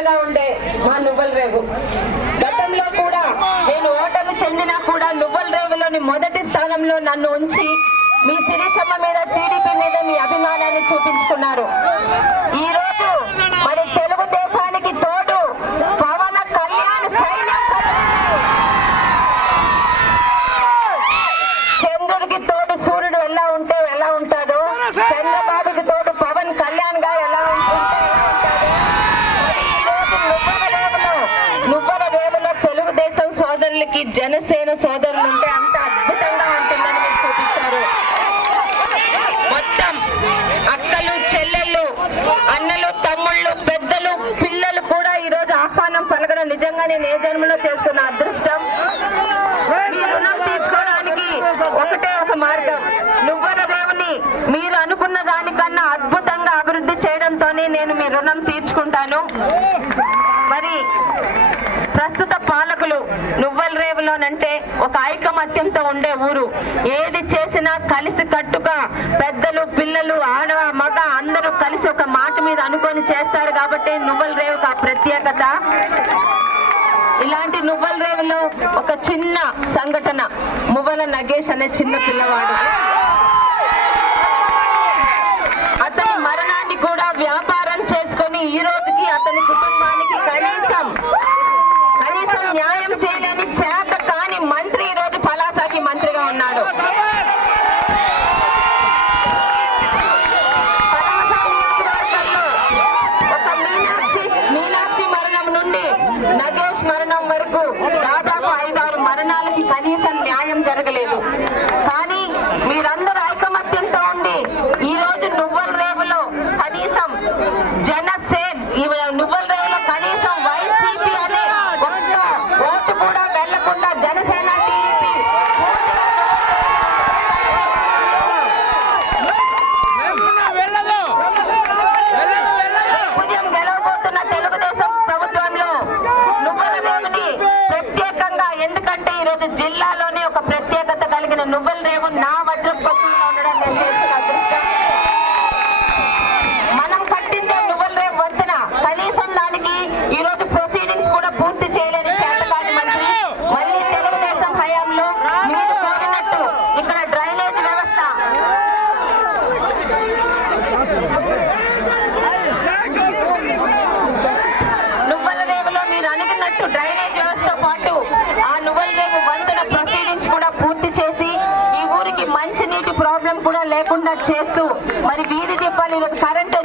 ప్రత్యేకతగా ఉండే మా నువ్వుల రేవు. గతంలో కూడా నేను ఓటమి చెందినా కూడా నువ్వుల రేవులోని మొదటి స్థానంలో నన్ను ఉంచి మీ శిరీషమ్మ మీద, టీడీపీ మీద మీ అభిమానాన్ని చూపించుకున్నారు. ఈ రోజు మరి తెలుగుదేశానికి తోడు పవన్ కళ్యాణ్ సైన్యం, చంద్రుడికి తోడు సూర్యుడు ఎలా ఉంటే ఎలా ఉంటాడో, చంద్రబాబుకి తోడు పవన్ కళ్యాణ్ గా ఎలా ఉంటుంటే నువ్వుల రేవులో తెలుగుదేశం సోదరులకి జనసేన సోదరులు ఉంటే అంత అద్భుతంగా ఉంటుందని మీరు చూపించారు. మొత్తం అక్కలు, చెల్లెళ్ళు, అన్నలు, తమ్ముళ్ళు, పెద్దలు, పిల్లలు కూడా ఈ రోజు ఆహ్వానం పలకడం నిజంగా నేను ఏ జన్మలో చేసుకున్న అదృష్టం. మీ రుణం తీర్చుకోవడానికి ఒకటే ఒక మార్గం, నువ్వుల రేవుని మీరు అనుకున్న దానికన్నా అద్భుతంగా అభివృద్ధి చేయడంతోనే నేను మీ రుణం తీర్చుకుంటాను. మరి ప్రస్తుత పాలకులు నువ్వుల రేవులోనంటే ఒక ఐకమత్యంతో ఉండే ఊరు. ఏది చేసినా కలిసి కట్టుగా పెద్దలు, పిల్లలు, ఆడ, మగ అందరూ కలిసి ఒక మాట మీద అనుకొని చేస్తారు కాబట్టి నువ్వుల రేవుకు ఆ ప్రత్యేకత. ఇలాంటి నువ్వుల రేవులో ఒక చిన్న సంఘటన, మువ్వల నగేష్ అనే చిన్న పిల్లవాడు, అతని మరణాన్ని కూడా వ్యాపారం చేసుకొని ఈ రోజుకి అతని కుటుంబానికి కనీసం న్యాయం చేయలేని చేత కాని మంత్రి ఈ రోజు పలాసకి మంత్రిగా ఉన్నాడు. ఒక మీనాక్షి మరణం నుండి నగేష్ మరణం వరకు దాదాపు 5-6 మరణాలకి కనీసం న్యాయం జరగలేదు. కానీ మీరందరూ ఐకమత్యంతో ఉండి ఈ రోజు నువ్వుల రేవులో కనీసం జనసేన, నువ్వుల రేవులో కనీసం వైసీపీ అనే ఒక్క ఓటు కూడా వెళ్లకుండా జనసేన, టీడీపీ ఉదయం గెలవబోతున్న తెలుగుదేశం ప్రభుత్వంలో నువ్వుల రేవుని ప్రత్యేకంగా, ఎందుకంటే ఈరోజు జిల్లాలోనే ఒక ప్రత్యేకత కలిగిన నువ్వుల రేవు నా వజ్రపత్తిలో ఉండడం నేను చేసిన అదృష్టం. మనం కట్టించే నువ్వుల రేవు వస్తున్న కనీసం దానికి ఈరోజు ప్రొసీడింగ్స్ కూడా పూర్తి చేయలేని చేతకాని మంత్రి. మళ్ళీ తెలుగుదేశం హయాంలో మీరు కోరినట్టు ఇక్కడ డ్రైనేజ్ వ్యవస్థ, నువ్వుల రేవులో మీరు అడిగినట్టు డ్రైనేజ్ వ్యవస్థతో పాటు ఆ నువ్వుల రేవు వంతున ప్రొసీడింగ్స్ కూడా పూర్తి చేసి ఈ ఊరికి మంచి నీటి ప్రాబ్లం కూడా లేకుండా చేస్తూ మరి వీధి దీపాలు, ఈరోజు కరెంటు